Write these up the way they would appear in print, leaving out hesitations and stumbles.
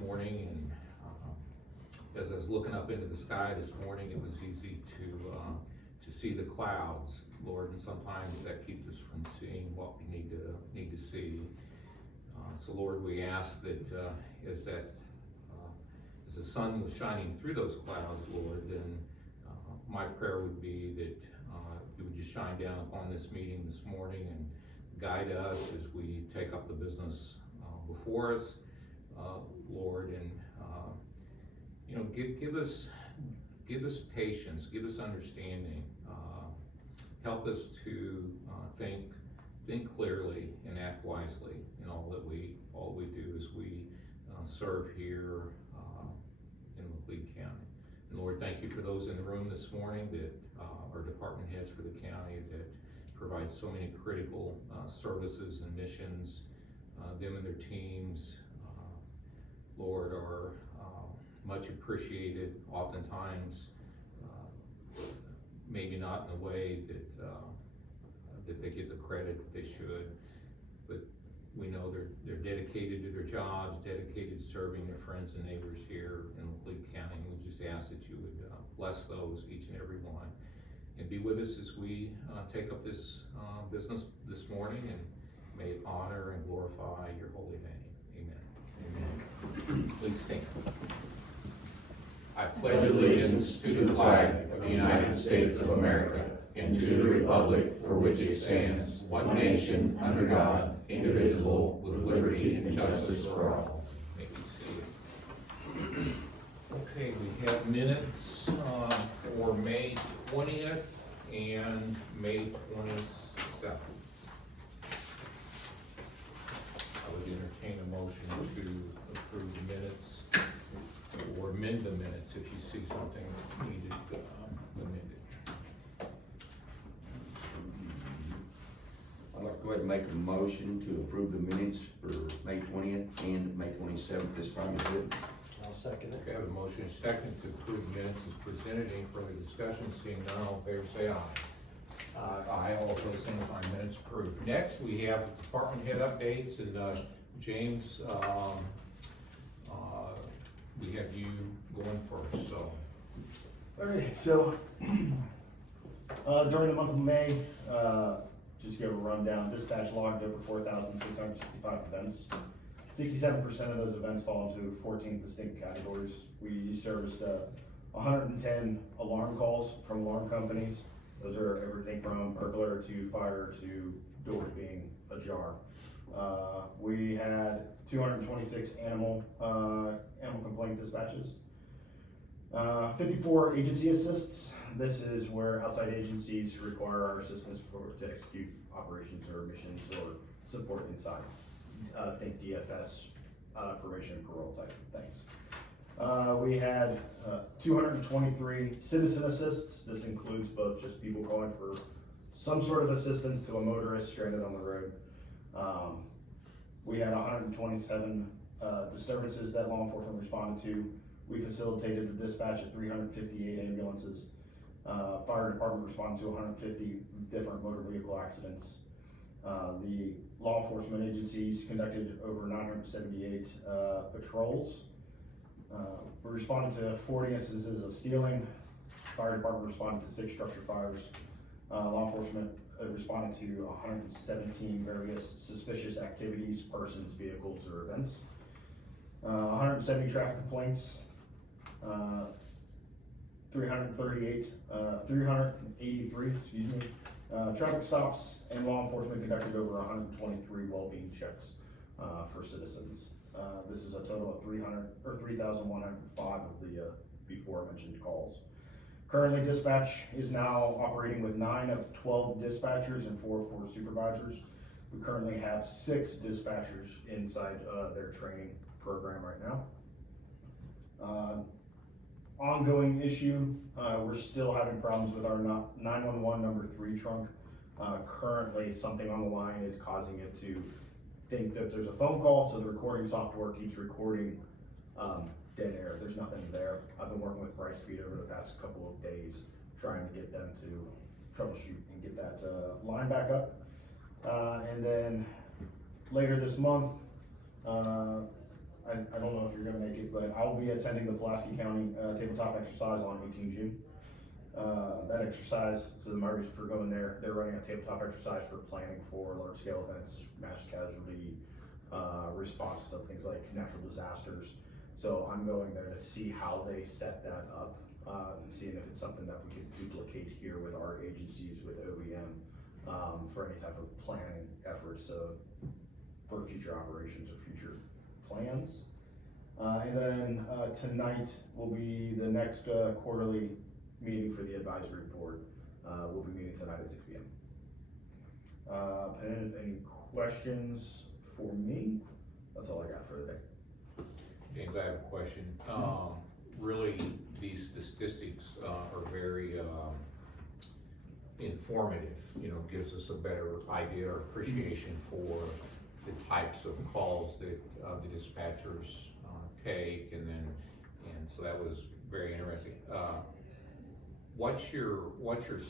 morning, and as I was looking up into the sky this morning, it was easy to see the clouds, Lord, and sometimes that keeps us from seeing what we need to see. So Lord, we ask that as the sun was shining through those clouds, Lord, then my prayer would be that you would just shine down upon this meeting this morning and guide us as we take up the business before us, Lord, and give us patience, give us understanding, help us to think clearly and act wisely in all that we do as we serve here in Laclede County. And Lord, thank you for those in the room this morning that are department heads for the county that provide so many critical services and missions. Them and their teams, Lord, are much appreciated. Oftentimes, maybe not in a way that they get the credit that they should, but we know they're dedicated to their jobs, dedicated to serving their friends and neighbors here in Laclede County. And we just ask that you would bless those, each and every one, and be with us as we take up this business this morning, and may it honor and glorify your holy name. Amen. Amen. Please stand. I pledge allegiance to the flag of the United States of America and to the republic for which it stands, one nation, under God, indivisible, with liberty and justice for all. May we see. Okay, we have minutes for May 20th and May 27th. I would entertain a motion to approve the minutes or amend the minutes if you see something needed amended. I'd like to go ahead and make a motion to approve the minutes for May 20th and May 27th this time is good. I'll second it. Okay, I have a motion and second to approve the minutes as presented. Any further discussion? Seeing none, all in favor say aye. Aye, all opposed, same sign. Minutes approved. Next, we have department head updates, and James, we have you going first, so. Alright, so during the month of May, just give a rundown. Dispatch logged over 4,665 events. 67% of those events fall into 14 distinct categories. We serviced 110 alarm calls from alarm companies. Those are everything from burglar to fire to doors being ajar. We had 226 animal complaint dispatches. 54 agency assists. This is where outside agencies require our assistance to execute operations or missions or support inside. Think DFS, probation and parole type of things. We had 223 citizen assists. This includes both just people calling for some sort of assistance to a motorist stranded on the road. We had 127 disturbances that law enforcement responded to. We facilitated the dispatch of 358 ambulances. Fire department responded to 150 different motor vehicle accidents. The law enforcement agencies conducted over 978 patrols. We responded to 40 instances of stealing. Fire department responded to 6 structure fires. Law enforcement responded to 117 various suspicious activities, persons, vehicles, or events. 170 traffic complaints. 383 traffic stops, and law enforcement conducted over 123 well-being checks for citizens. This is a total of 3,105 of the before mentioned calls. Currently, dispatch is now operating with 9 of 12 dispatchers and 4 supervisors. We currently have 6 dispatchers inside their training program right now. Ongoing issue, we're still having problems with our 911 number 3 trunk. Currently, something on the line is causing it to think that there's a phone call, so the recording software keeps recording dead air. There's nothing there. I've been working with Brightspeed over the past couple of days, trying to get them to troubleshoot and get that line back up. And then later this month, I I don't know if you're gonna make it, but I'll be attending the Pulaski County, tabletop exercise on 18 June. That exercise, so my reason for going there, they're running a tabletop exercise for planning for large scale events, mass casualty, response to things like natural disasters. So I'm going there to see how they set that up, seeing if it's something that we could duplicate here with our agencies, with OEM, for any type of planning efforts for future operations or future plans. And then tonight will be the next quarterly meeting for the advisory board. We'll be meeting tonight at 6 p.m. And any questions for me? That's all I got for today. James, I have a question. Really, these statistics are very informative, gives us a better idea or appreciation for the types of calls that the dispatchers take, and so that was very interesting. What's your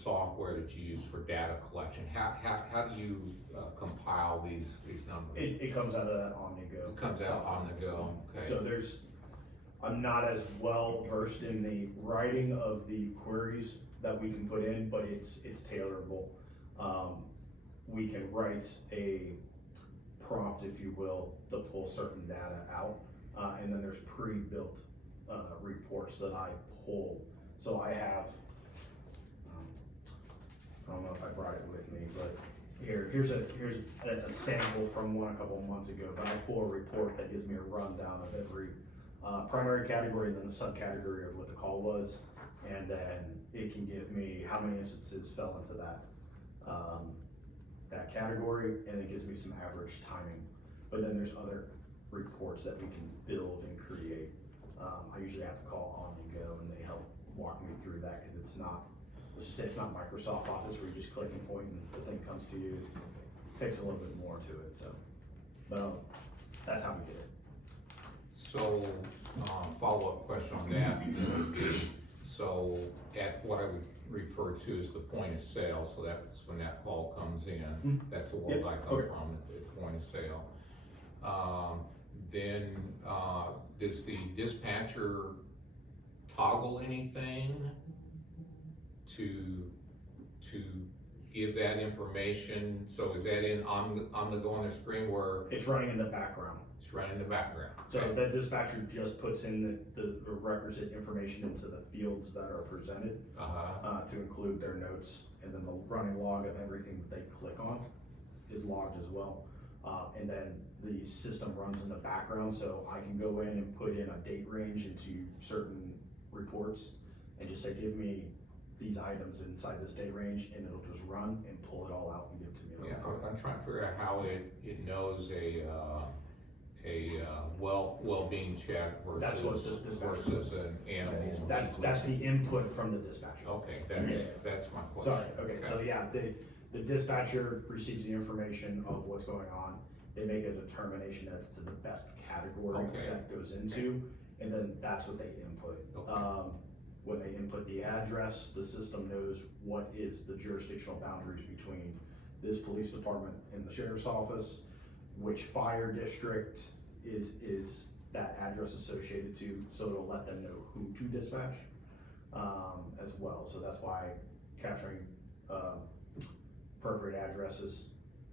software that you use for data collection? How do you compile these numbers? It comes out of that OmniGo. It comes out on the go, okay. So I'm not as well versed in the writing of the queries that we can put in, but it's tailorable. We can write a prompt, if you will, to pull certain data out, and then there's pre-built reports that I pull. So I have, I don't know if I brought it with me, but here's a sample from one a couple of months ago. But I pull a report that gives me a rundown of every primary category and then the subcategory of what the call was, and then it can give me how many instances fell into that category, and it gives me some average timing. But then there's other reports that we can build and create. I usually have to call OmniGo, and they help walk me through that, because let's just say it's not Microsoft Office where you just click and point and the thing comes to you. It takes a little bit more to it, so that's how we get it. So, follow-up question on that would be, so at what I would refer to as the point of sale, so that's when that call comes in, that's the world I come from, at the point of sale. Then, does the dispatcher toggle anything to give that information? So is that on the go on the screen where It's running in the background. it's running in the background? So Okay. the dispatcher just puts in the requisite information into the fields that are presented to include their notes, and then the running log of everything that they click on is logged as well. And then the system runs in the background, so I can go in and put in a date range into certain reports and just say, give me these items inside this date range, and it'll just run and pull it all out and give it to me. Yeah, I'm trying to figure out how it knows a well-being check That's what versus this dispatcher versus does. an animal. That's the input from the dispatcher. Okay, that's my question. Sorry, okay, so yeah, the dispatcher receives the information of what's going on. They make a determination as to the best category that goes into, and then that's what they input. Okay. When they input the address, the system knows what is the jurisdictional boundaries between this police department and the sheriff's office, which fire district is that address associated to, so it'll let them know who to dispatch as well. So that's why capturing appropriate addresses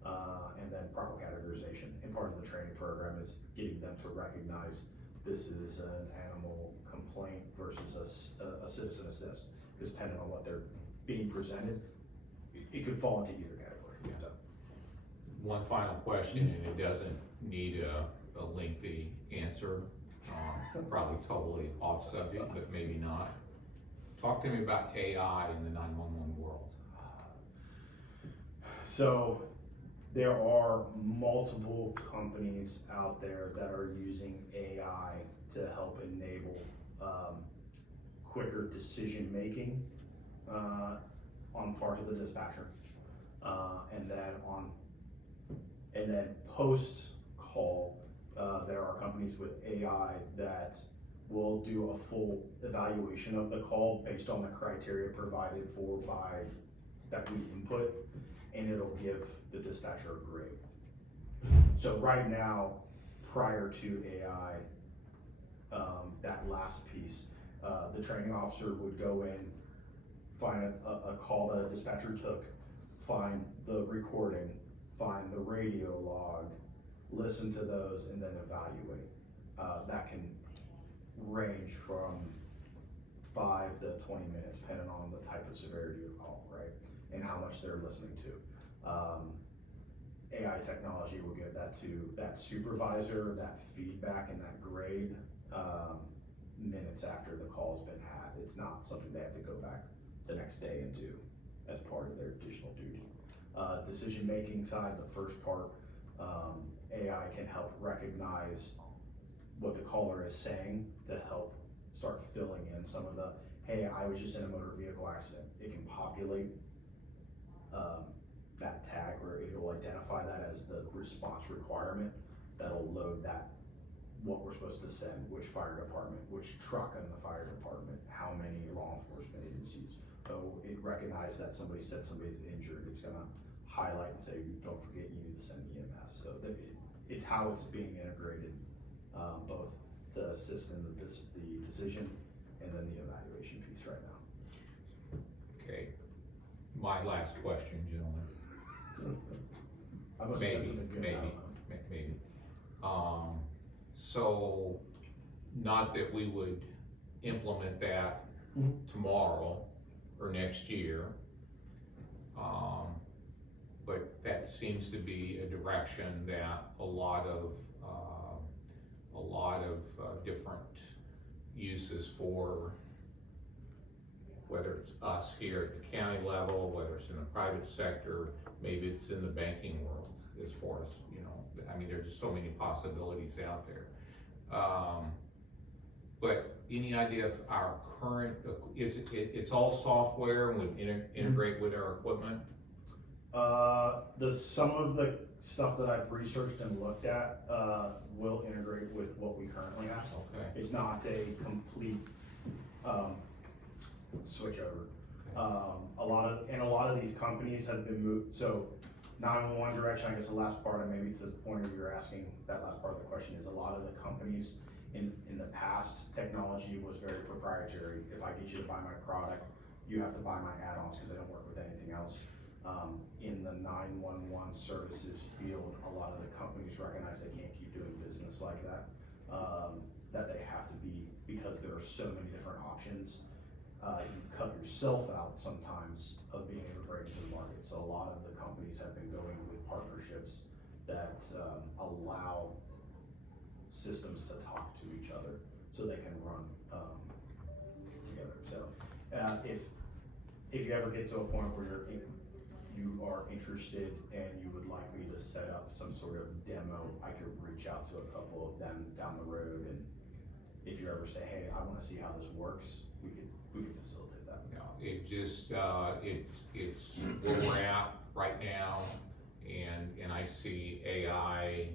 and then proper categorization. And part of the training program is getting them to recognize this is an animal complaint versus a citizen assist, because depending on what they're being presented, it could fall into either category. Yeah. So. One final question, and it doesn't need a lengthy answer, probably totally off subject, but maybe not. Talk to me about AI in the 911 world. So there are multiple companies out there that are using AI to help enable quicker decision making on part of the dispatcher, and then post call, there are companies with AI that will do a full evaluation of the call based on the criteria provided for by that we input, and it'll give the dispatcher a grade. So right now, prior to AI, that last piece. The training officer would go in, find a call that a dispatcher took, find the recording, find the radio log, listen to those, and then evaluate. That can range from 5 to 20 minutes, depending on the type of severity of call, right? And how much they're listening to. AI technology will give that to that supervisor, that feedback and that grade, minutes after the call's been had. It's not something they have to go back the next day and do as part of their additional duty. Decision-making side, the first part, AI can help recognize what the caller is saying to help start filling in some of the, hey, I was just in a motor vehicle accident. It can populate that tag where it'll identify that as the response requirement. That'll load that, what we're supposed to send, which fire department, which truck in the fire department, how many law enforcement agencies. So it recognized that somebody said somebody's injured. It's gonna highlight and say, don't forget you need to send EMS. So it's how it's being integrated, both to assist in the decision and then the evaluation piece right now. Okay, my last question, gentlemen. I must have said something good. I don't know. Maybe. So, not that we would implement that tomorrow or next year, but that seems to be a direction that a lot of different uses for, whether it's us here at the county level, whether it's in the private sector, maybe it's in the banking world, as far as, you know, I mean, there's just so many possibilities out there. But any idea of our current, it's all software and would integrate with our equipment? Some of the stuff that I've researched and looked at, will integrate with what we currently have. Okay. It's not a complete, switch over. A lot of these companies have been moved, so not in one direction. I guess the last part, and maybe to the point where you're asking that last part of the question, is a lot of the companies in the past, technology was very proprietary. If I get you to buy my product, you have to buy my add-ons because they don't work with anything else. In the 911 services field, a lot of the companies recognize they can't keep doing business like that. That they have to be, because there are so many different options. You cut yourself out sometimes of being able to break into the market. So a lot of the companies have been going with partnerships that allow systems to talk to each other so they can run together. So if you ever get to a point where you are interested and you would like me to set up some sort of demo, I could reach out to a couple of them down the road, and if you ever say, hey, I want to see how this works, we could facilitate that. No, it just, it's where we're at right now, and I see AI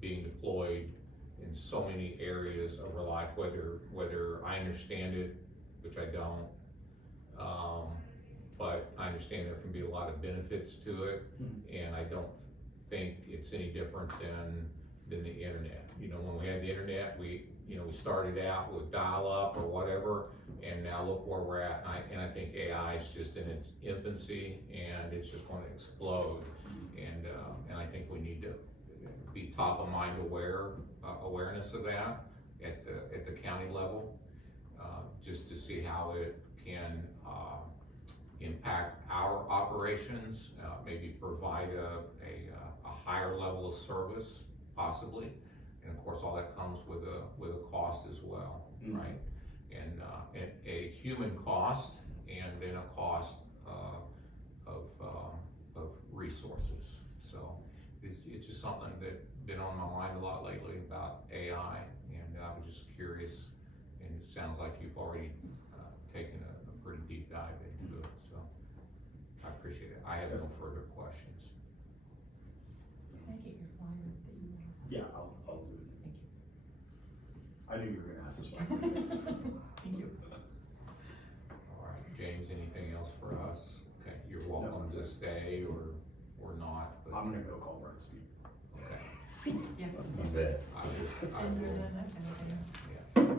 being deployed in so many areas of our life, whether I understand it, which I don't, but I understand there can be a lot of benefits to it, and I don't think it's any different than the internet. You know, when we had the internet, we started out with dial-up or whatever, and now look where we're at. And I think AI is just in its infancy, and it's just going to explode. And I think we need to be top of mind awareness of that at the county level, just to see how it can impact our operations, maybe provide a higher level of service, possibly. And of course, all that comes with a cost as well, right? And a human cost, and then a cost of resources. So it's just something that's been on my mind a lot lately about AI, and I was just curious, and it sounds like you've already taken a pretty deep dive into it, so I appreciate it. I have no further questions. Can I get your flyer that you want? Yeah, I'll do it. Thank you. I knew you were gonna ask this one. Thank you. All right, James, anything else for us? Okay, you're welcome to stay or not, but. I'm gonna go call Brent Speed. Okay. Yeah. You bet. I will, And then that kind of thing. yeah. Thanks,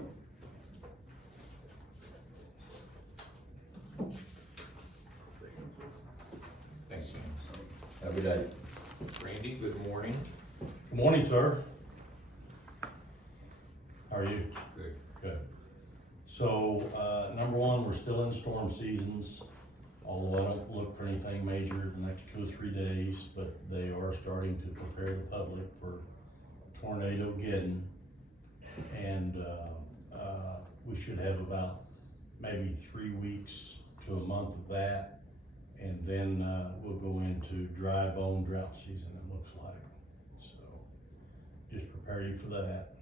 James. Have a good day. Randy, good morning. Good morning, sir. How are you? Good. Good. So, number one, we're still in storm seasons, although I don't look for anything major the next 2 or 3 days, but they are starting to prepare the public for tornado getting. And, we should have about maybe 3 weeks to a month of that. And then, we'll go into dry bone drought season, it looks like. So, just prepare you for that.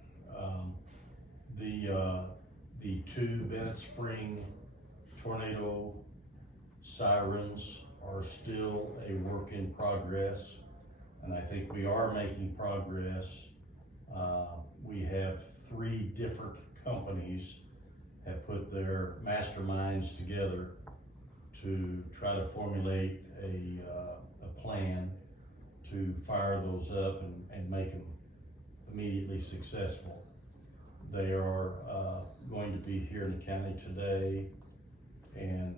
The 2 Bennett Spring tornado sirens are still a work in progress, and I think we are making progress. We have 3 different companies have put their masterminds together to try to formulate a plan to fire those up and make them immediately successful. They are going to be here in the county today, and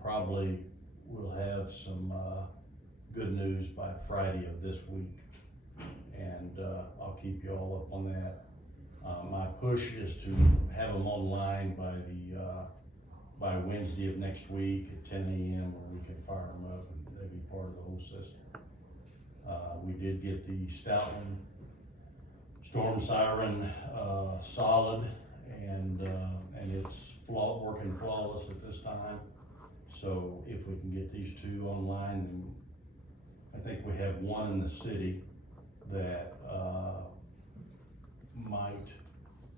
probably we'll have some good news by Friday of this week, and I'll keep you all up on that. My push is to have them online by Wednesday of next week at 10 a.m. where we can fire them up and they'll be part of the whole system. We did get the Stoughton storm siren solid, and it's working flawless at this time. So if we can get these 2 online, then I think we have 1 in the city that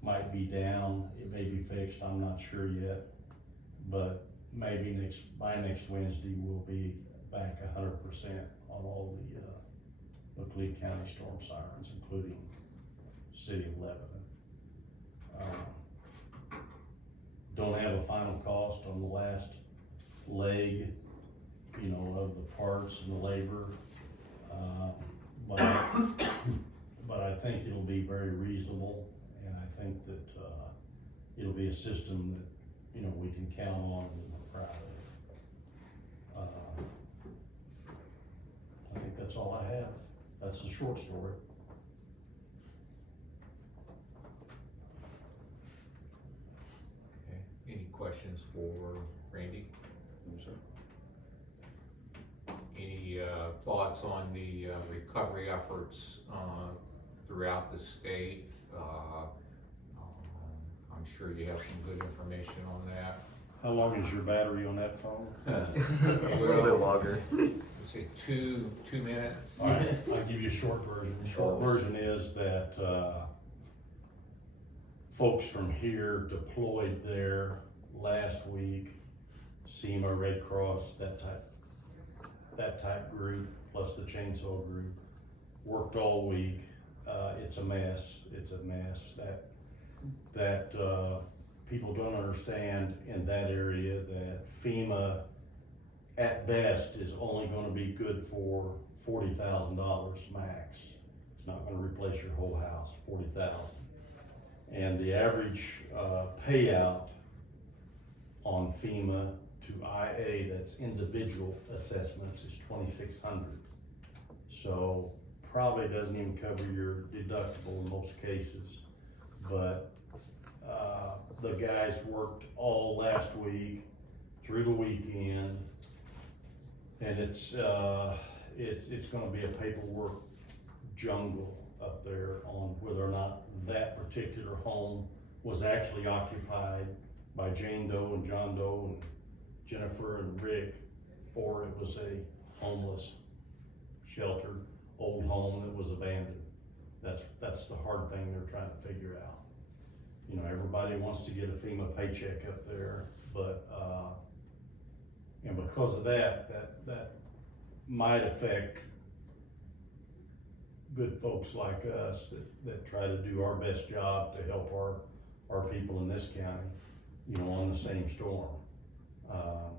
might be down. It may be fixed, I'm not sure yet, but maybe by next Wednesday we'll be back 100% on all the Laclede County storm sirens, including City of Lebanon. Don't have a final cost on the last leg, you know, of the parts and the labor, but I think it'll be very reasonable, and I think that it'll be a system that, you know, we can count on and we're proud of. I think that's all I have. That's the short story. Okay, any questions for Randy? No, sir. Any thoughts on the recovery efforts throughout the state? I'm sure you have some good information on that. How long is your battery on that phone? A little bit longer. Let's say 2 minutes. All right, I'll give you a short version. The short version is that folks from here deployed there last week, SEMA, Red Cross, that type group, plus the chainsaw group, worked all week. It's a mess. It's a mess that people don't understand in that area that FEMA at best is only going to be good for $40,000 max. It's not going to replace your whole house, $40,000. And the average payout on FEMA to IA, that's individual assessments, is $2,600. So probably doesn't even cover your deductible in most cases. But the guys worked all last week through the weekend, and it's going to be a paperwork jungle up there on whether or not that particular home was actually occupied by Jane Doe and John Doe and Jennifer and Rick, or it was a homeless, sheltered, old home that was abandoned. That's the hard thing they're trying to figure out. You know, everybody wants to get a FEMA paycheck up there, but, and because of that might affect good folks like us that try to do our best job to help our people in this county, you know, on the same storm.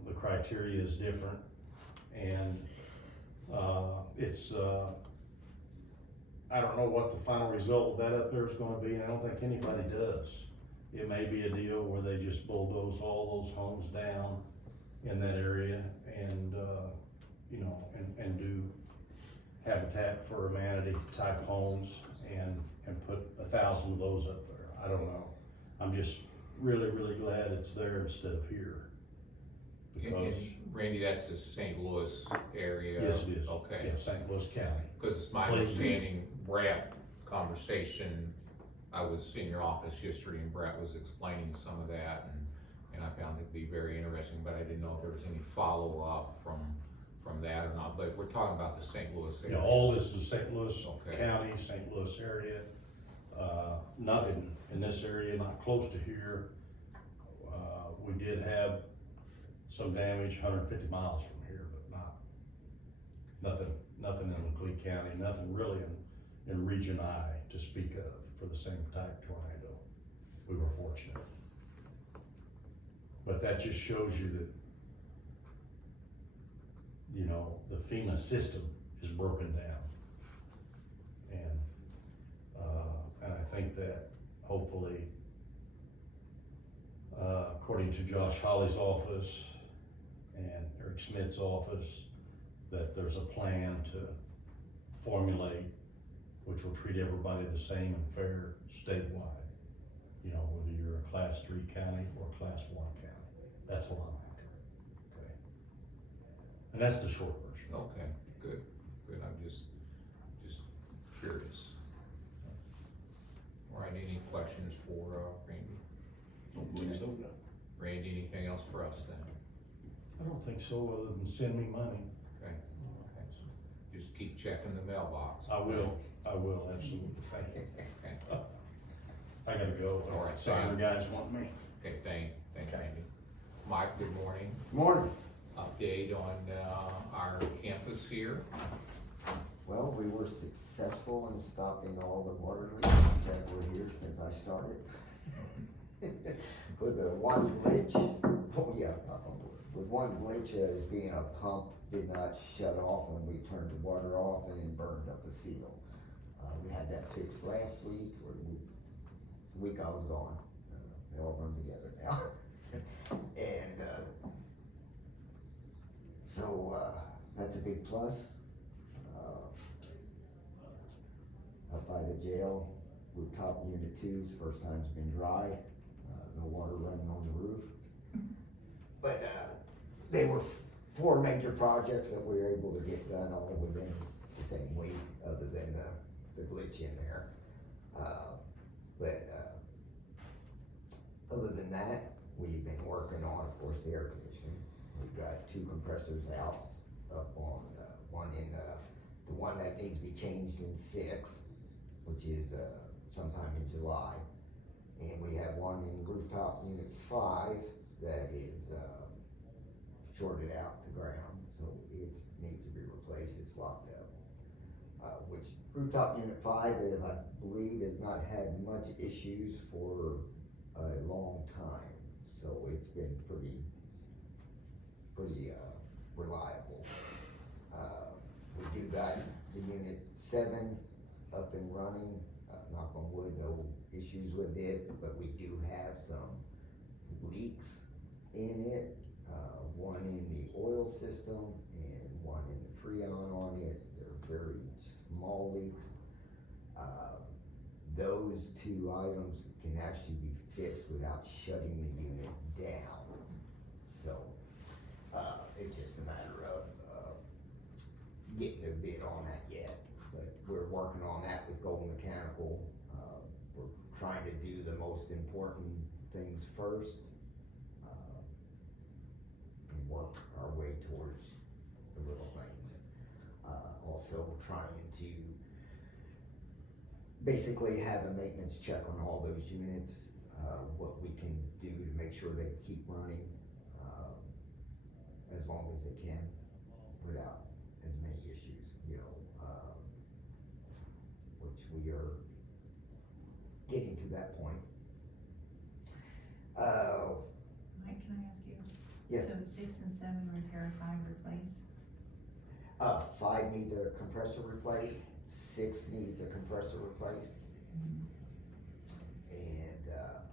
The criteria is different, and it's, I don't know what the final result of that up there is gonna be, and I don't think anybody does. It may be a deal where they just bulldoze all those homes down in that area and, you know, and do Habitat for Humanity type homes and put 1,000 of those up there. I don't know. I'm just really, really glad it's there instead of here. Because, And Randy, that's the St. Louis area? yes, it is. Okay, Yeah, St. Louis County. because it's my Please. understanding, Brett conversation, I was in your office yesterday and Brett was explaining some of that and I found it to be very interesting, but I didn't know if there was any follow-up from that or not, but we're talking about the St. Louis Yeah, area. all this is St. Louis Okay. County, St. Louis area. Nothing in this area, not close to here. We did have some damage 150 miles from here, but nothing in Laclede County, nothing really in Region I to speak of for the same type tornado. We were fortunate. But that just shows you that, you know, the FEMA system is broken down. And I think that hopefully, according to Josh Hawley's office and Erik Smith's office, that there's a plan to formulate, which will treat everybody the same and fair statewide. You know, whether you're a Class 3 county or a Class 1 county. That's what I'm after, okay? And that's the short version. Okay, good, I'm just curious. All right, any questions for, Randy? Don't believe so. Randy, anything else for us then? I don't think so, other than send me money. Okay, so just keep checking the mailbox. I will, absolutely, thank you. Okay, I gotta go. All right, Sorry, thank- guys want me. okay, thanks, Okay. Randy. Mike, good morning. Morning. Update on, our campus here. Well, we were successful in stopping all the water leaks that were here since I started. With the one glitch, oh yeah, with one glitch as being a pump did not shut off when we turned the water off and it burned up a seal. We had that fixed last week, or the week I was gone. They all run together now. And, so, that's a big plus. Up by the jail, rooftop unit 2's first time it's been dry, no water running on the roof. But, they were 4 major projects that we were able to get done all within the same week, other than the glitch in there. Other than that, we've been working on, of course, the air conditioning. We've got 2 compressors out, up on, one in, the one that needs to be changed in 6, which is, sometime in July. And we have one in rooftop unit 5 that is, shorted out the ground, so it needs to be replaced, it's locked up. Which rooftop unit 5, I believe, has not had much issues for a long time, so it's been pretty reliable. We do got the unit 7 up and running, knock on wood, no issues with it, but we do have some leaks in it. One in the oil system and one in the Freon on it. They're very small leaks. Those 2 items can actually be fixed without shutting the unit down. So, it's just a matter of, getting a bid on that yet. But we're working on that with Gold Mechanical. We're trying to do the most important things first. And work our way towards the little things. Also trying to basically have a maintenance check on all those units, what we can do to make sure they keep running, as long as they can, without as many issues, you know, which we are getting to that point. Mike, can I ask you? Yes. So 6 and 7 repair, 5 replace? 5 needs a compressor replaced, 6 needs a compressor replaced. And,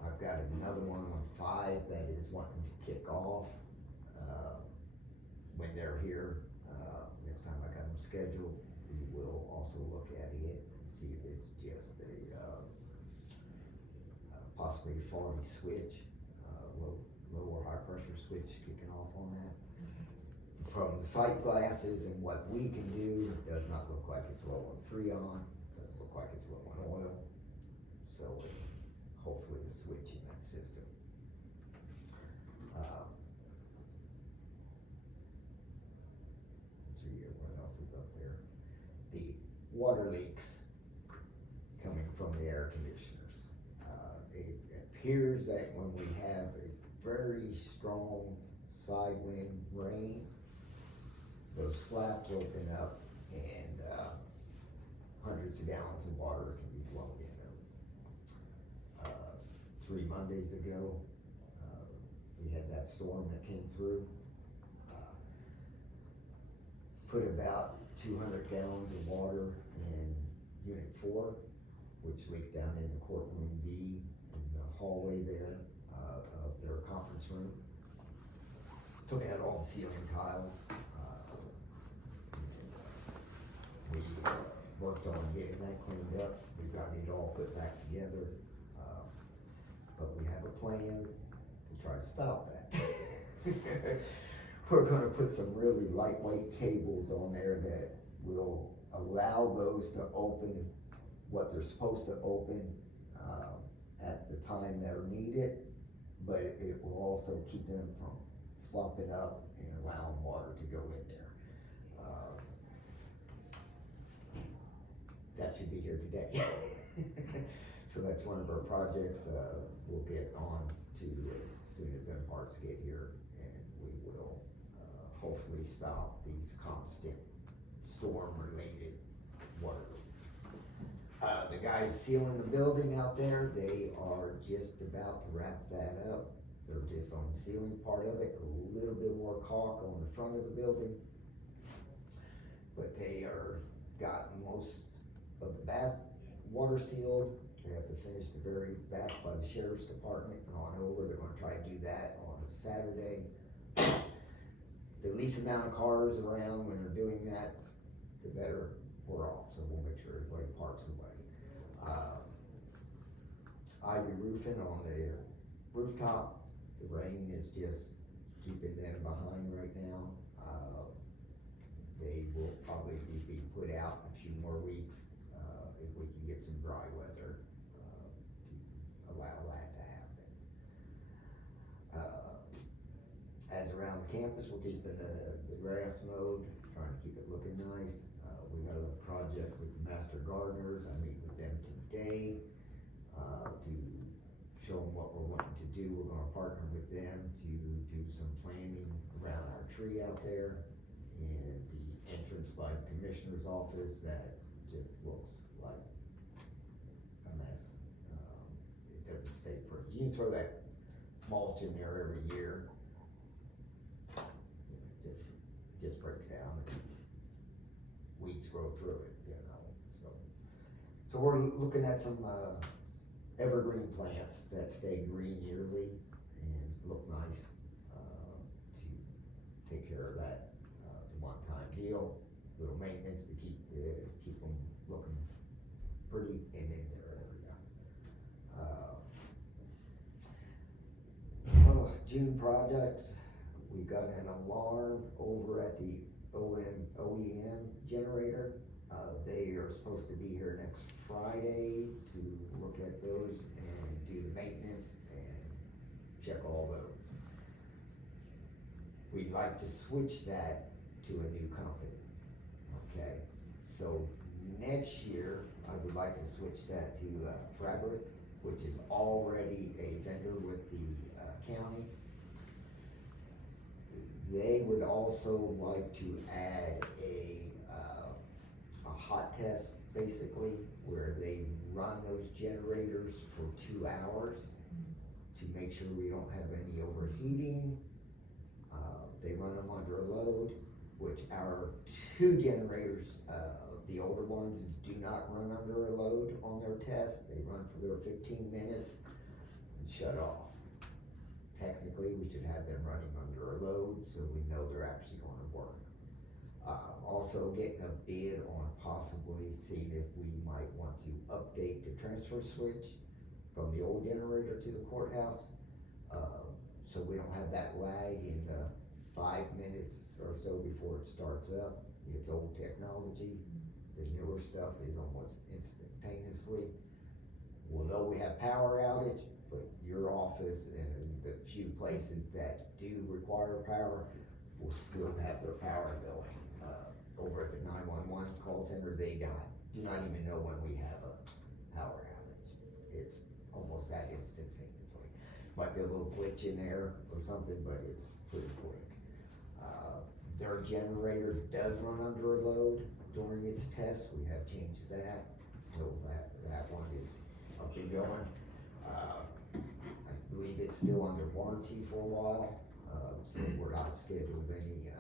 I've got another one on 5 that is wanting to kick off, when they're here, next time I got them scheduled, we will also look at it and see if it's just possibly a faulty switch, low or high pressure switch kicking off on that. From the sight glasses and what we can do, it does not look like it's low on Freon, doesn't look like it's low on oil, so it's hopefully a switch in that system. Let's see here, what else is up there? The water leaks coming from the air conditioners. It appears that when we have a very strong side wind rain, those flaps open up and hundreds of gallons of water can be blown in those. 3 Mondays ago, we had that storm that came through. Put about 200 gallons of water in Unit 4, which leaked down into courtroom D in the hallway there of their conference room. Took out all the ceiling tiles. We worked on getting that cleaned up. We got it all put back together. But we have a plan to try to stop that. We're gonna put some really lightweight cables on there that will allow those to open what they're supposed to open at the time they're needed, but it will also keep them from flopping up and allowing water to go in there. That should be here today. So that's one of our projects we'll get on to as soon as them parts get here, and we will hopefully stop these constant storm-related water leaks. The guys sealing the building out there, they are just about to wrap that up. They're just on the ceiling part of it, a little bit more caulk on the front of the building. But they are got most of the back water sealed. They have to finish the very back by the sheriff's department and on over. They're gonna try to do that on a Saturday. The least amount of cars around when they're doing that, the better we're off, so we'll make sure everybody parks away. Ivy roofing on the rooftop, the rain is just keeping them behind right now. They will probably be put out in a few more weeks, if we can get some dry weather, to allow that to happen. As around the campus, we're keeping the grass mowed, trying to keep it looking nice. We got a project with the master gardeners. I meet with them today, to show them what we're wanting to do. We're gonna partner with them to do some planting around our tree out there, and the entrance by the commissioner's office that just looks like a mess. It doesn't stay pretty. You can throw that mulch in there every year, it just breaks down and weeds grow through it, you know. So we're looking at some evergreen plants that stay green yearly and look nice, to take care of that. It's a one-time deal, little maintenance to keep them looking pretty and in their area. June projects, we got an alarm over at the OEM generator. They are supposed to be here next Friday to look at those and do the maintenance and check all those. We'd like to switch that to a new company, okay? So next year, I would like to switch that to Fabric, which is already a vendor with the county. They would also like to add a hot test, basically, where they run those generators for 2 hours to make sure we don't have any overheating. They run them under a load, which our 2 generators, the older ones, do not run under a load on their test. They run for their 15 minutes. shut off. Technically, we should have them running under a load, so we know they're actually gonna work. Also getting a bid on possibly seeing if we might want to update the transfer switch from the old generator to the courthouse. So we don't have that lag in the 5 minutes or so before it starts up. It's old technology. The newer stuff is almost instantaneously. We'll know we have power outage, but your office and the few places that do require power will still have their power going. Over at the 911 call center, they do not even know when we have a power outage. It's almost that instantaneously. Might be a little glitch in there or something, but it's pretty quick. Their generator does run under a load during its test. We have changed that, so that one is up and going. I believe it's still under warranty for a while, so we're not scheduled any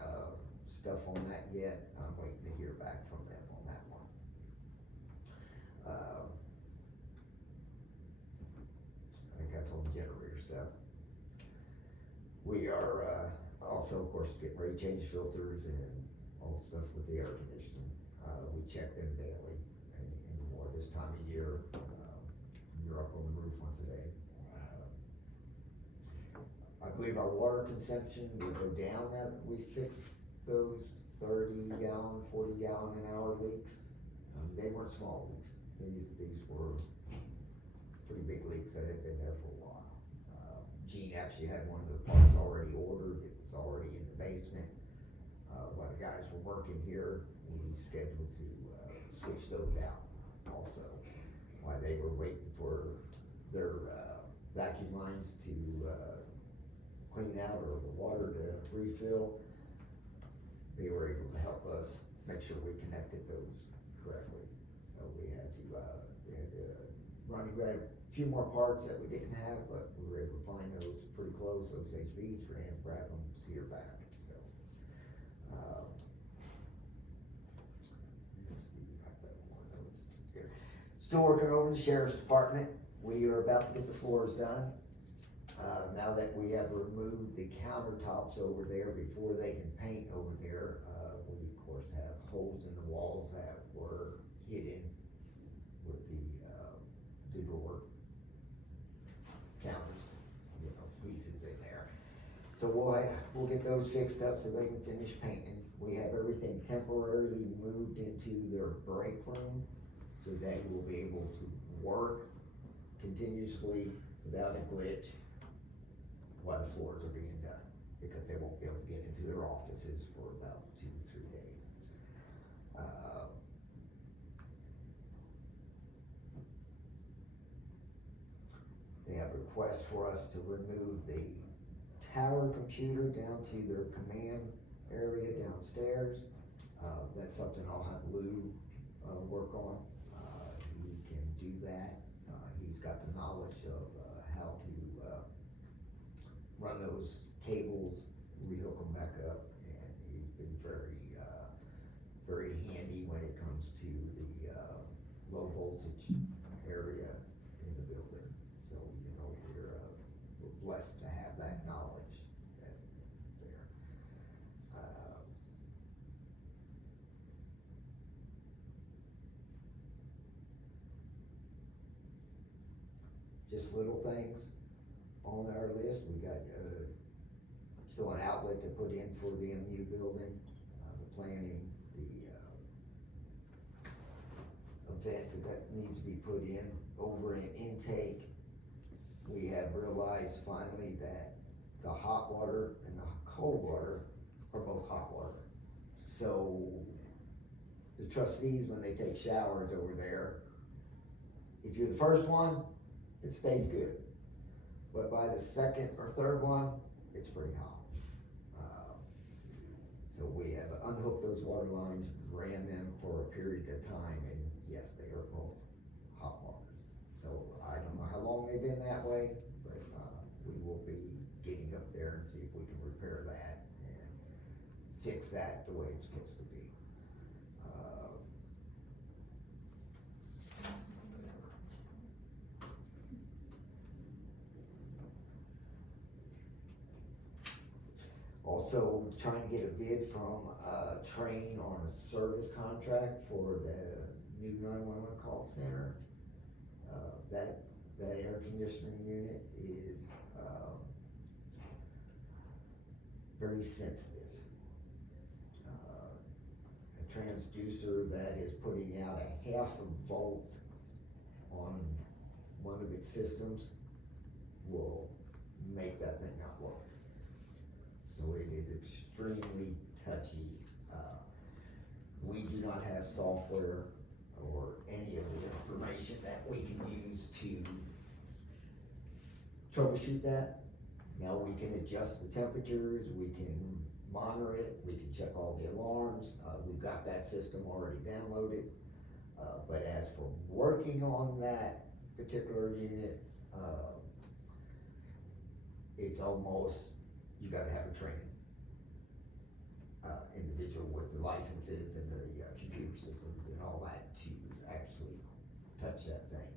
stuff on that yet. I'm waiting to hear back from them on that one. I think that's all the generator stuff. We are also, of course, getting ready to change filters and all the stuff with the air conditioning. We check them daily anymore this time of year. You're up on the roof once a day. I believe our water consumption will go down now that we fix those 30 gallon, 40 gallon an hour leaks. They weren't small leaks. These were pretty big leaks that had been there for a while. Gene actually had one of the parts already ordered. It was already in the basement. While the guys were working here, we scheduled to switch those out also. While they were waiting for their vacuum lines to clean out or the water to refill, they were able to help us make sure we connected those correctly. So we had to run and grab a few more parts that we didn't have, but we were able to find those pretty close. Those HVs, ran, grab them, see her back. So, let's see, I've got more notes here. Still working over in the sheriff's department. We are about to get the floors done. Now that we have removed the countertops over there before they can paint over there, we of course have holes in the walls that were hidden with the drawer counters, pieces in there. So we'll get those fixed up so they can finish painting. We have everything temporarily moved into their break room so they will be able to work continuously without a glitch while the floors are being done, because they won't be able to get into their offices for about 2 to 3 days. They have a request for us to remove the tower computer down to their command area downstairs. That's something I'll have Lou work on. He can do that. He's got the knowledge of how to run those cables, rehook them back up, and he's been very handy when it comes to the low voltage area in the building. So, we're blessed to have that knowledge there. Just little things on our list. We got still an outlet to put in for the MU building, the planning, the event that needs to be put in over in intake. We have realized finally that the hot water and the cold water are both hot water. So the trustees, when they take showers over there, if you're the first one, it stays good. But by the second or third one, it's pretty hot. So we have unhooked those water lines, ran them for a period of time, and yes, they are both hot waters. So I don't know how long they've been that way, but we will be getting up there and see if we can repair that and fix that the way it's supposed to be. also trying to get a bid from, Train on a service contract for the new 911 call center. That air conditioning unit is, very sensitive. A transducer that is putting out a half a volt on one of its systems will make that thing not work. So it is extremely touchy. We do not have software or any of the information that we can use to troubleshoot that. Now we can adjust the temperatures, we can monitor it, we can check all the alarms, we've got that system already downloaded. But as for working on that particular unit, it's almost, you gotta have a training individual with the licenses and the computer systems and all that to actually touch that thing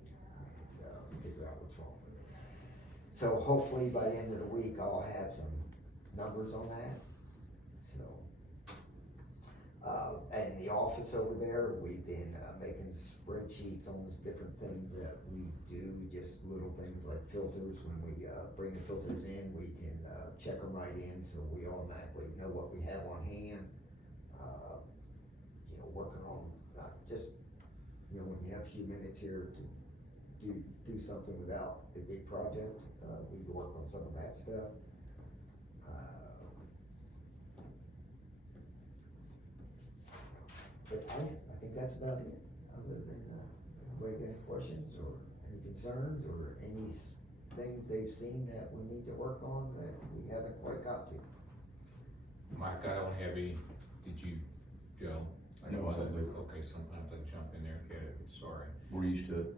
and figure out what's wrong with it. So hopefully by the end of the week, I'll have some numbers on that. So, and the office over there, we've been making spreadsheets on these different things that we do, just little things like filters. When we bring the filters in, we can check them right in, so we automatically know what we have on hand. You know, working on just, you know, when you have a few minutes here to do something without a big project, we can work on some of that stuff. But I think that's about it, other than, anybody got any questions or any concerns or any things they've seen that we need to work on that we haven't quite got to? Mike, I don't have any, did you, Joe? No, I don't. Okay, sometimes I jump in there, get it, sorry. We're used to it.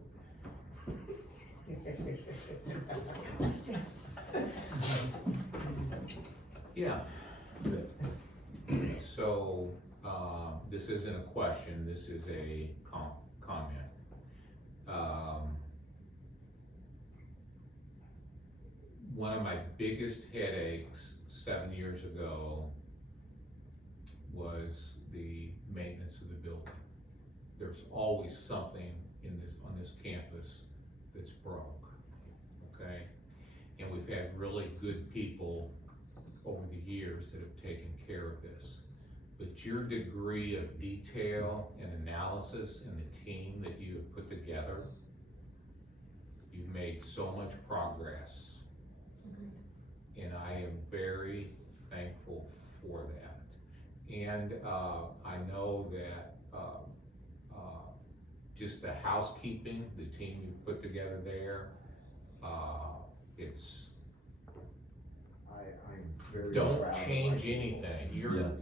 Yeah. So, this isn't a question, this is a comment. One of my biggest headaches 7 years ago was the maintenance of the building. There's always something on this campus that's broke, okay? And we've had really good people over the years that have taken care of this. But your degree of detail and analysis and the team that you have put together, you've made so much progress. And I am very thankful for that. And I know that just the housekeeping, the team you've put together there, it's, I'm very don't proud of change my people. anything. Your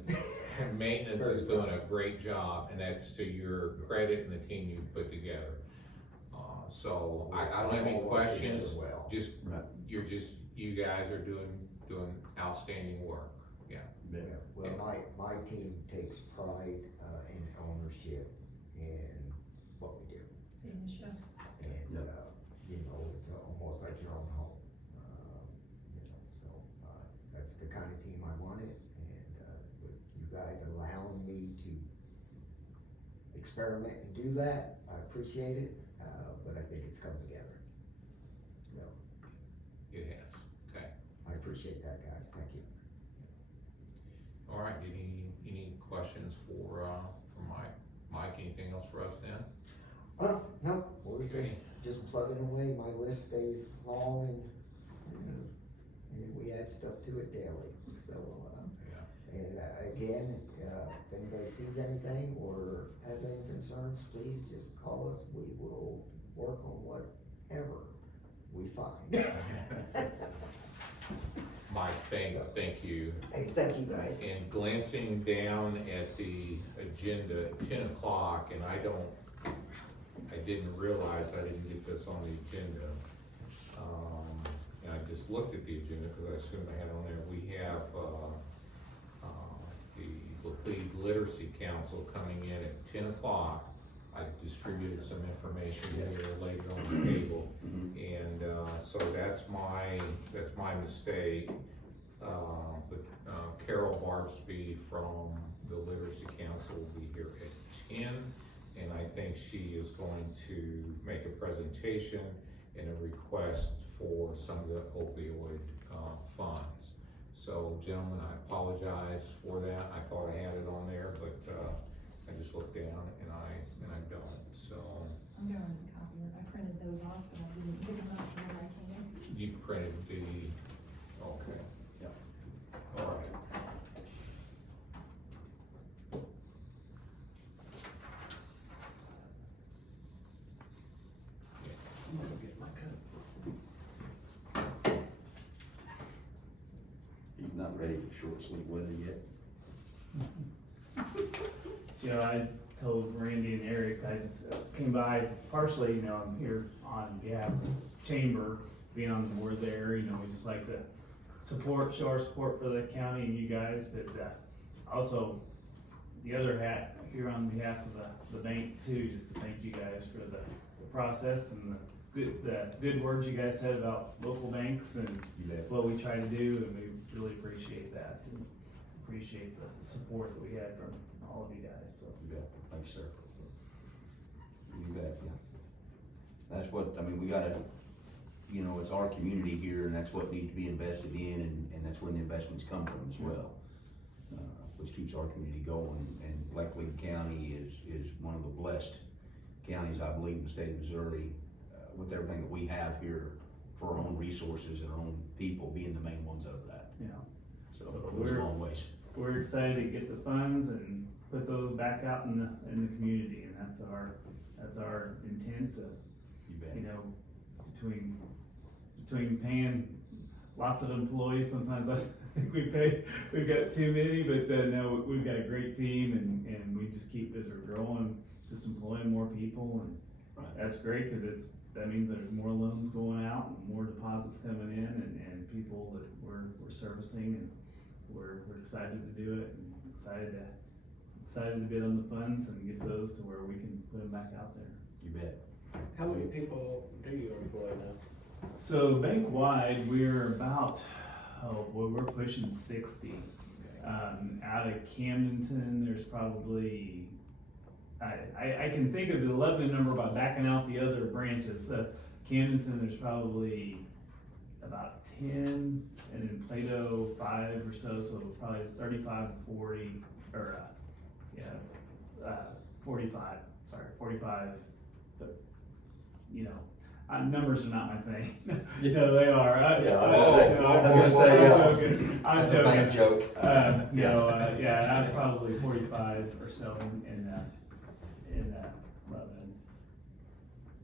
maintenance is doing a great job, and that's to your credit and the team you've put together. So I don't have any questions. Well. Just, Right. you guys are doing outstanding work, yeah. Yeah, well, my team takes pride and ownership in what we do. Finish up. And, Yeah. you know, it's almost like your own home. You know, so, that's the kind of team I wanted, and, with you guys allowing me to experiment and do that, I appreciate it, but I think it's come together. So, It has, okay. I appreciate that, guys, thank you. All right, any questions for Mike? Mike, anything else for us then? No, we're just plugging away, my list stays long and we add stuff to it daily, so, Yeah. and again, if anybody sees anything or has any concerns, please just call us, we will work on whatever we find. Mike, thank you. Hey, thank you guys. And glancing down at the agenda at 10 o'clock, and I didn't realize I didn't get this on the agenda. And I just looked at the agenda because I assumed I had it on there. We have, the Laclede Literacy Council coming in at 10 o'clock. I distributed some information here later on the table. And, so that's my mistake. Carol Barbsby from the Literacy Council will be here at 10, and I think she is going to make a presentation and a request for some of the opioid funds. So, gentlemen, I apologize for that. I thought I had it on there, but I just looked down and I don't. So I'm going to copy it. I printed those off, but I didn't get them out when I came in. you printed the, okay. Yep. All right. I'm gonna get my coat. He's not ready for short sleeve weather yet. You know, I told Randy and Erik, I just came by partially, you know, I'm here on behalf of the chamber, being on the board there, you know, we just like to show our support for the county and you guys, but, also the other hat here on behalf of the bank too, just to thank you guys for the process and the good words you guys said about local banks and You bet. what we try to do, and we really appreciate that, and appreciate the support that we had from all of you guys, so. You bet. Thanks, sir. You bet, yeah. That's what, I mean, we gotta, you know, it's our community here, and that's what needs to be invested in, and that's where the investments come from as well. Which keeps our community going, and Laclede County is one of the blessed counties, I believe, in the state of Missouri, with everything that we have here for our own resources and our own people being the main ones of that. Yeah. So it goes a long ways. We're excited to get the funds and put those back out in the community, and that's our intent to, You bet. you know, between paying lots of employees, sometimes I think we've got too many, but no, we've got a great team, and we just keep, as we're growing, just employing more people, and Right. that's great, cause that means there's more loans going out and more deposits coming in, and people that we're servicing, and we're excited to do it, and excited to bid on the funds and get those to where we can put them back out there. You bet. How many people do you employ now? So bank-wide, we're about, we're pushing 60. Out of Camdenton, there's probably, I can think of the Lebanon number by backing out the other branches. Camdenton, there's probably about 10, and in Plato, 5 or so probably 35 to 40, or, 45, you know, numbers are not my thing. You know, they are. Yeah, I was gonna say, I'm joking. I'm That's a joking. bank joke. Yeah, I'm probably 45 or so in Lebanon.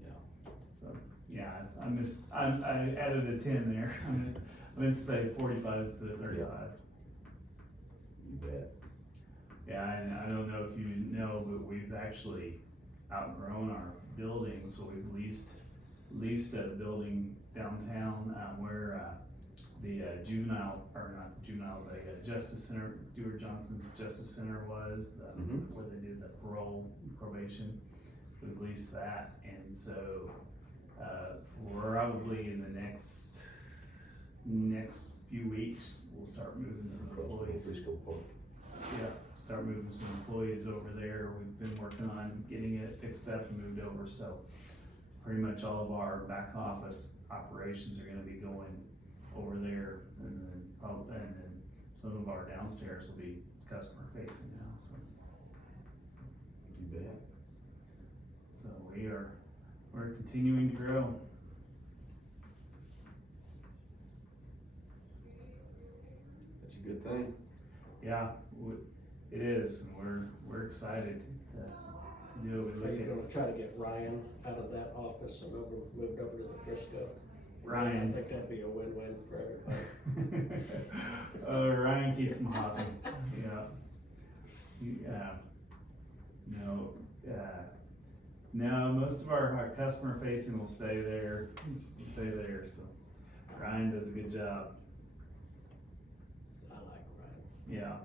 Yeah. So, yeah, I added a 10 there. I meant to say 45 instead of 35. You bet. Yeah, and I don't know if you know, but we've actually outgrown our building, so we've leased a building downtown, where, the Justice Center, Dewar Johnson's Justice Center was, where they did the parole and probation. We've leased that, and so, probably in the next few weeks, we'll start moving some employees. Yeah, start moving some employees over there. We've been working on getting it fixed up and moved over, so pretty much all of our back office operations are gonna be going over there, and then some of our downstairs will be customer facing now, so. You bet. So we're continuing to grow. That's a good thing. Yeah, it is, and we're excited to do it. We Are look you at gonna try to get Ryan out of that office and moved over to the Frisco? Ryan. I think that'd be a win-win for everybody. Ryan keeps them hopping, no, most of our customer facing will stay there, so Ryan does a good job, I like Ryan. yeah.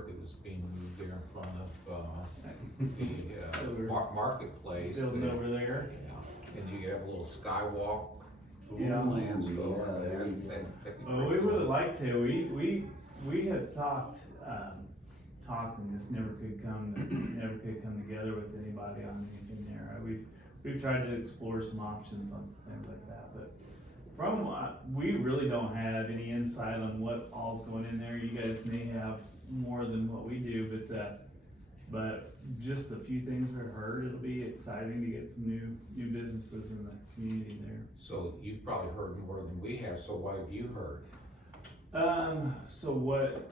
dirt that was being moved there in front of, the marketplace. Building that- over there. Yeah, and you have a little skywalk. Yeah. Plans go over Yeah, there. there you go. That'd be Well, we pretty would cool. have liked to, we had talked and just never could come together with anybody on anything there. We've tried to explore some options on some things like that, but we really don't have any insight on what all's going in there. You guys may have more than what we do, but just a few things we've heard, it'll be exciting to get some new businesses in the community there. So you've probably heard more than we have, so what have you heard? So what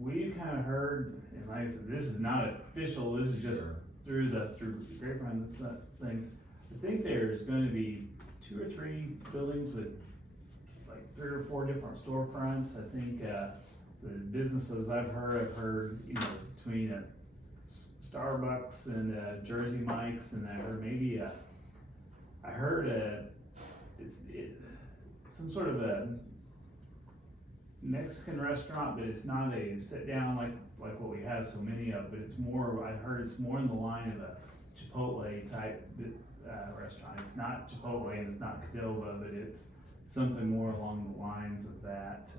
we kind of heard, and like I said, this is not official, this is just Sure. through grapevine things. I think there's gonna be 2 or 3 buildings with like 3 or 4 different storefronts. I think, the businesses I've heard, you know, between a Starbucks and Jersey Mike's, and I heard maybe it's some sort of a Mexican restaurant, but it's not a sit down like what we have so many of, but it's more, I heard it's more in the line of a Chipotle type restaurant. It's not Chipotle and it's not Qdoba, but it's something more along the lines of that,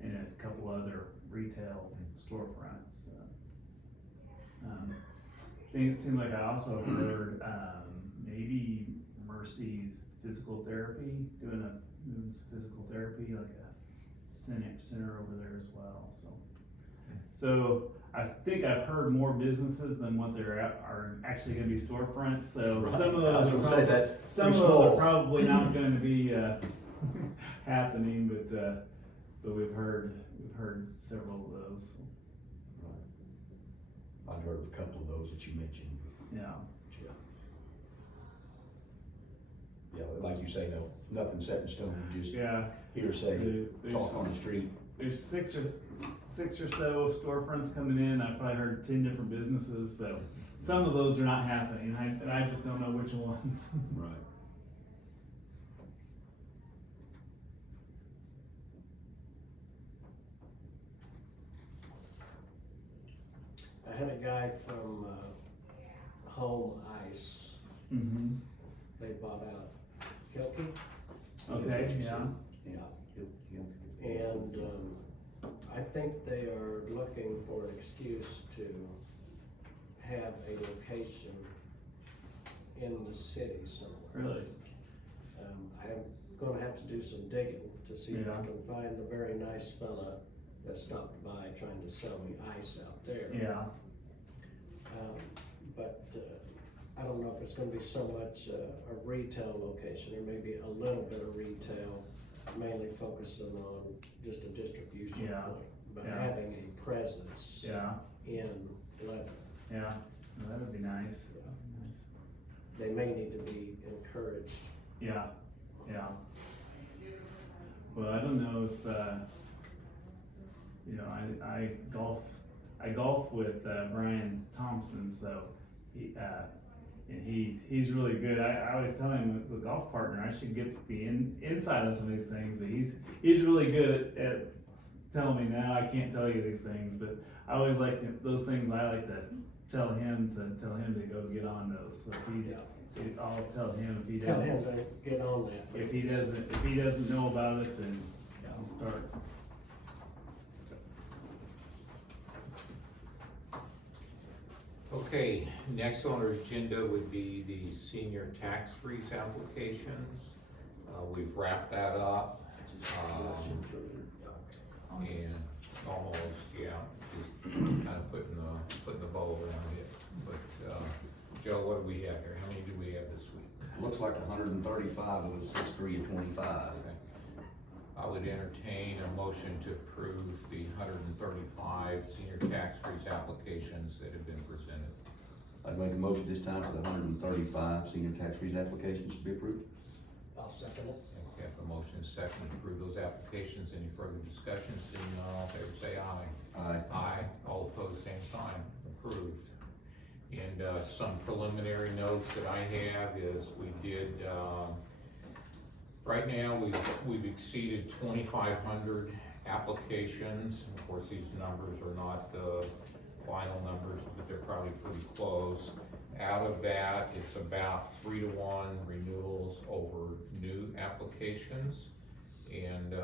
and a couple other retail storefronts. It seemed like I also heard, maybe Mercy's physical therapy, doing some physical therapy, like a center over there as well, so I think I've heard more businesses than what are actually gonna be storefronts, so Right. some of I was those gonna say, that's some of pretty those are small. probably not gonna be, happening, but we've heard several of those, I've heard of a couple of those that you mentioned. yeah. Yeah, like you say, no, nothing set in stone, just Yeah, hearsay, there's, talk on the street. there's six or so storefronts coming in. I probably heard 10 different businesses, so some of those are not happening, and I just don't know which ones. Right. I had a guy from, Home Ice, Mm-hmm. they bought out Hilke, Okay, yeah, and, I think they are looking for an excuse to have a location in the city somewhere. really, I'm gonna have to do some digging to see if I Yeah. can find the very nice fella that stopped by trying to sell me ice out there. yeah, But I don't know if it's gonna be so much a retail location, there may be a little bit of retail, mainly focusing on just a distribution Yeah, point. But yeah. having a presence yeah, in Lebanon, yeah, well, that would be nice, nice, they may need to be encouraged. yeah, yeah. Well, I don't know if, you know, I golf with Brian Thompson, so and he's really good. I always tell him as a golf partner, I should get the inside of some of these things, but he's really good at telling me, no, I can't tell you these things, but I always like those things. I like to tell him to go get on those. So I'll tell him if he Tell doesn't. him to get on that. If he doesn't know about it, then I'll start. Okay, next on our agenda would be the senior tax freeze applications. We've wrapped that up, and almost, yeah, just kind of putting the bow around it. But, Joe, what do we have here? How many do we have this week? Looks like 135 of the 6-3 and 25. Okay. I would entertain a motion to approve the 135 senior tax freeze applications that have been presented. I'd make a motion this time for the 135 senior tax freeze applications to be approved. I'll second it. We have a motion second to approve those applications. Any further discussion? Seeing none, all in favor say aye. Aye. Aye. All opposed, same sign. Approved. And some preliminary notes that I have is we did, right now we've exceeded 2,500 applications. Of course, these numbers are not the final numbers, but they're probably pretty close. Out of that, it's about 3-to-1 renewals over new applications. And,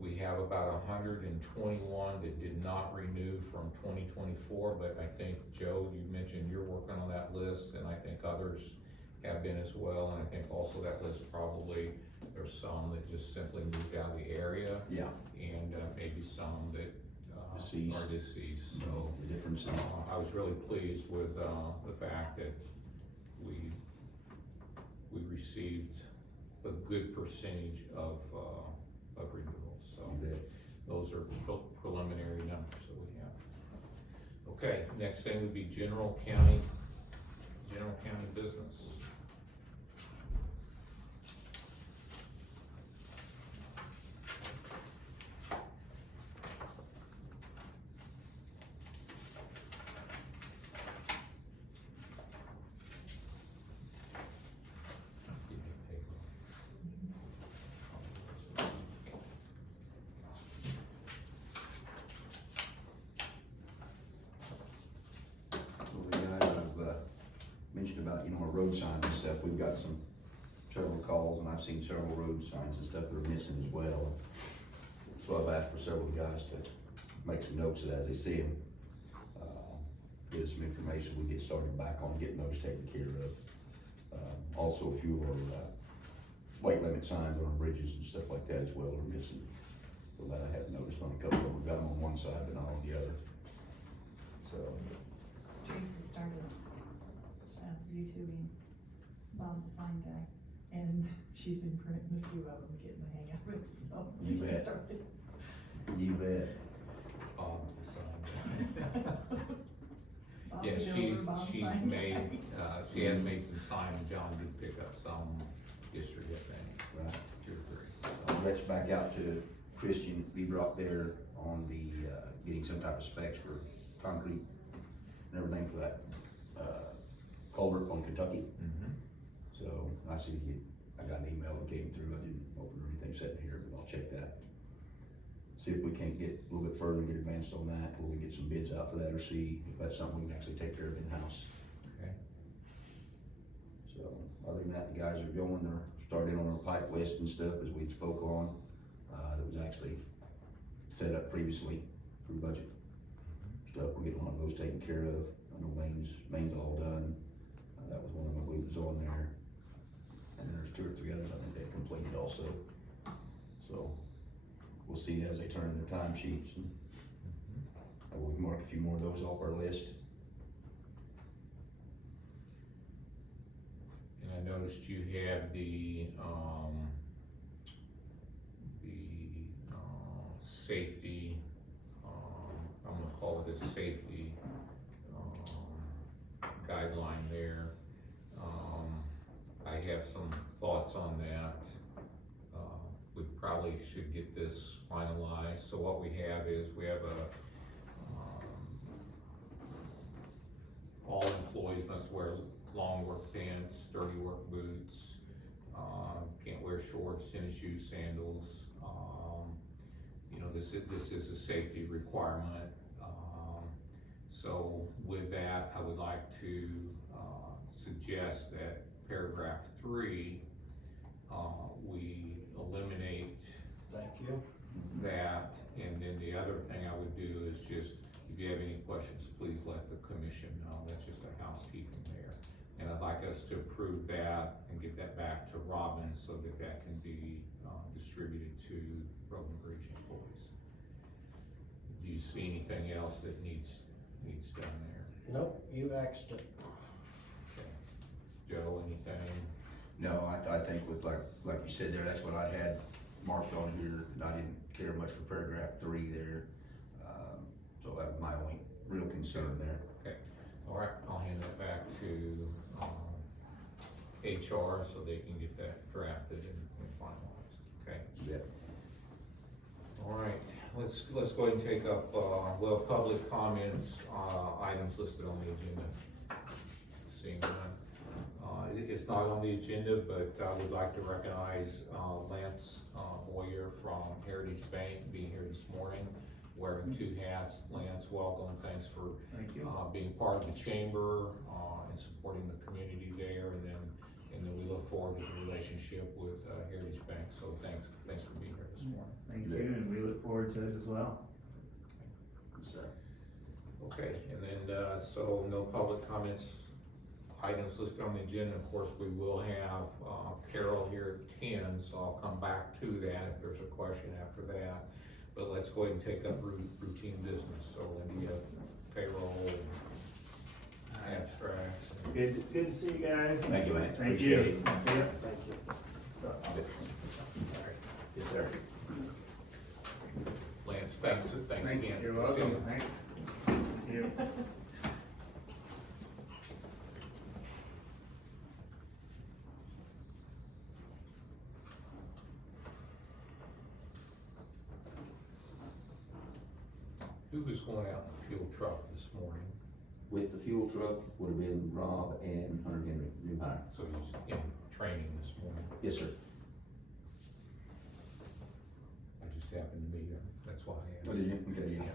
we have about 121 that did not renew from 2024, but I think, Joe, you mentioned you're working on that list, and I think others have been as well, and I think also that list probably, there's some that just simply moved out of the area, Yeah, and maybe some that Deceased. are deceased, so. the difference in, I was really pleased with, the fact that we received a good percentage of renewals, so. you bet. Those are preliminary numbers that we have. Okay, next thing would be general county business. Give me a paper. Well, the guys have, mentioned about, our road signs and stuff, we've got several calls, and I've seen several road signs and stuff that are missing as well. So I've asked for several guys to make some notes of that as they see them. Get us some information, we get started back on getting those taken care of. Also, a few of our, weight limit signs on our bridges and stuff like that as well are missing. So that I have noticed on a couple of them, we've got them on one side, but not on the other. So, Teresa started, YouTubing Bob the sign guy, and she's been printing a few of them, getting the hang of it, so. You she bet. started. you bet. Bob the sign guy. Bob Yeah, the builder, Bob the she's sign made, guy. she has made some signs, John did pick up some history, I think, Right. 2 or 3. I'll reach back out to Christian Bebrock there on the, getting some type of specs for concrete and everything for that, culvert on Kentucky. Mm-hmm. So I see I got an email that came through, I didn't open or anything sitting here, but I'll check that. See if we can't get a little bit further and get advanced on that, or we get some bids out for that, or see if that's something we can actually take care of in-house. Okay. So, other than that, the guys are going, they're starting on our pipe list and stuff, as we spoke on, that was actually set up previously through budget stuff, we're getting one of those taken care of. I know Main's all done, that was one of them I believe was on there. And then there's 2 or 3 others I think they completed also. So, we'll see as they turn in their time sheets, and we'll mark a few more of those off our list. And I noticed you have the safety, I'm gonna call it a safety, guideline there. I have some thoughts on that. We probably should get this finalized. So what we have is, we have all employees must wear long work pants, sturdy work boots, can't wear shorts, tennis shoes, sandals. This is a safety requirement. So with that, I would like to suggest that paragraph 3, we eliminate Thank you. that, and then the other thing I would do is just, if you have any questions, please let the commission know. That's just a housekeeping there. And I'd like us to approve that and get that back to Robin so that that can be distributed to road and bridge employees. Do you see anything else that needs done there? Nope, you axed it. Okay. Joe, anything? No, I think with like you said there, that's what I had marked on here, and I didn't care much for paragraph 3 there. So that was my only real concern there. Okay, all right, I'll hand that back to HR so they can get that drafted and finalized, okay? Yeah. All right, let's go ahead and take up, public comments, items listed on the agenda. Seeing none. It's not on the agenda, but I would like to recognize Lance Hoyer from Heritage Bank being here this morning, wearing 2 hats. Lance, welcome, thanks for Thank you. being part of the chamber and supporting the community there, and then we look forward to the relationship with Heritage Bank, so thanks for being here this morning. Thank you, and we look forward to it as well. Okay, and then, so no public comments, items listed on the agenda. Of course, we will have Carol here at 10, so I'll come back to that if there's a question after that. But let's go ahead and take up routine business. So Lindsey, payroll, abstracts. Good to see you guys. Thank you, Lance. Thank Appreciate you. it. See ya. Thank you. Sorry. Yes, sir. Lance, thanks again. You're welcome, thanks. Thank you. Who was going out in the fuel truck this morning? With the fuel truck would have been Rob and Hunter Henry, new hire. So he was in training this morning. Yes, sir. I just happened to be there. That's why I asked. What did you, okay, yeah.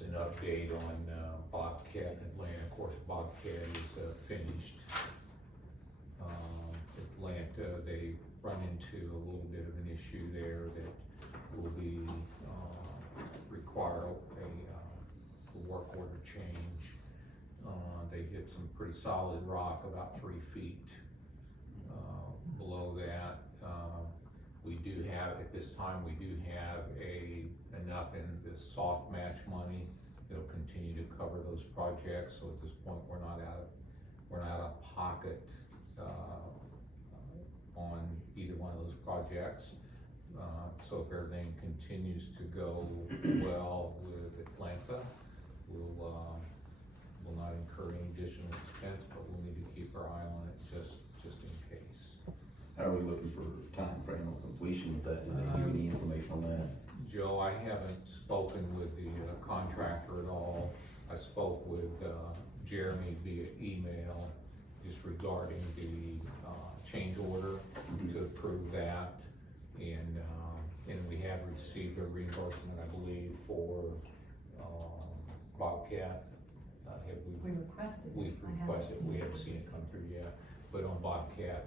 An update on Bobcat in Atlanta. Of course, Bobcat is finished. Atlanta, they run into a little bit of an issue there that will be require a work order change. They hit some pretty solid rock about 3 feet, below that. We do have, at this time, we do have enough in this soft match money that'll continue to cover those projects, so at this point, we're not out of pocket, on either one of those projects. So if everything continues to go well with Atlanta, we'll not incur any additional expense, but we'll need to keep our eye on it just in case. How are we looking for time frame of completion with that? Did they give any information on that? Joe, I haven't spoken with the contractor at all. I spoke with Jeremy via email just regarding the change order to approve that. And we have received a reimbursement, I believe, for Bobcat. We requested. We've I haven't requested, seen we it. haven't seen it come through yet, but on Bobcat,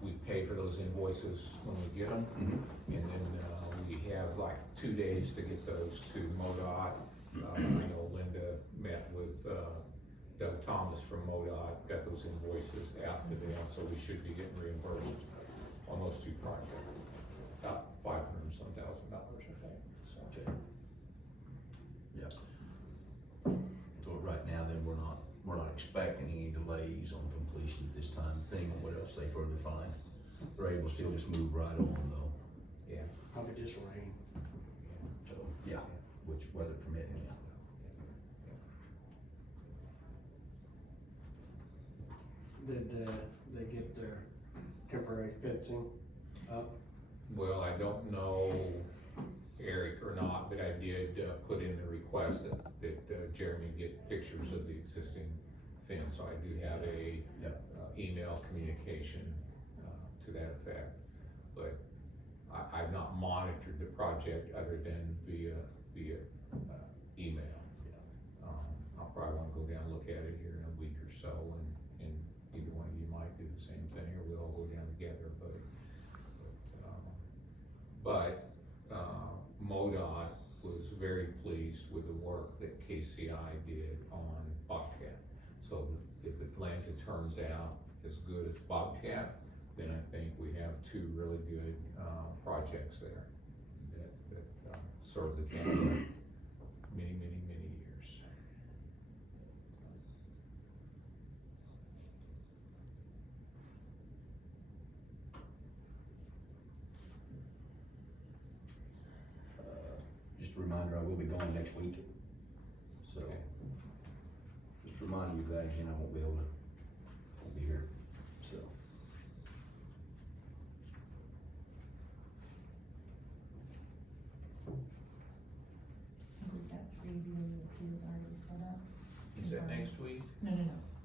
we pay for those invoices when we get them. And then, we have like 2 days to get those to MoDOT. I know Linda met with, Doug Thomas from MoDOT, got those invoices out to them, so we should be getting reimbursed on those 2 projects. About $500 and some thousand, I think, so. Yeah. So right now, then, we're not expecting any delays on completion at this time, depending on what else they further find. We're able to still just move right on though. Yeah. Probably just rain. So, yeah, which weather permitting, yeah. Did they get their temporary fencing up? Well, I don't know Erik or not, but I did put in the request that Jeremy get pictures of the existing fence, so I do have a email communication to that effect. But I've not monitored the project other than via email. I'll probably wanna go down and look at it here in a week or so, and either one of you might do the same thing, or we'll all go down together, but MoDOT was very pleased with the work that KCI did on Bobcat. So if Atlanta turns out as good as Bobcat, then I think we have 2 really good projects there that serve the county many years. Just a reminder, I will be gone next week. So, Okay. just a reminder you guys, I won't be here, so. We've got 3 viewing appeals already set up. Is that next week? No,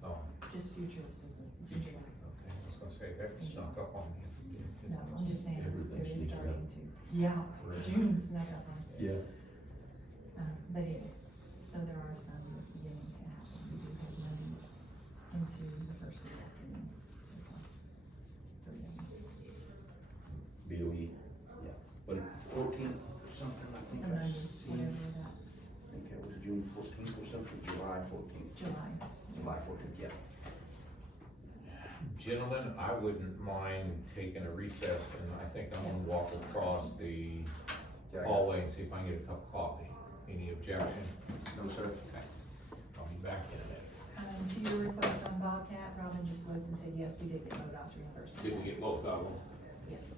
Oh, just futuristically. It's in July. okay, I was gonna say, that snuck up on me. No, I'm just saying, Everything it is sneaks starting up. to, yeah, June snuck up on us. Yeah. But anyway, so there are some that's beginning to happen. We do have money into the first of the afternoon so far. So, yeah, BOE, yeah, but 14th or something, I think it's a I Monday, seen. whatever that, I think that was June 14th or something, July 14th. July. July 14th, yeah. Gentlemen, I wouldn't mind taking a recess, and I think I'm gonna walk across the hallway and see if I can get a cup of coffee. Any objection? No, sir. Okay. I'll be back in a minute. To your request on Bobcat, Robin just looked and said, yes, we did get MoDOT's reimbursement. Did we get both of them? Yes.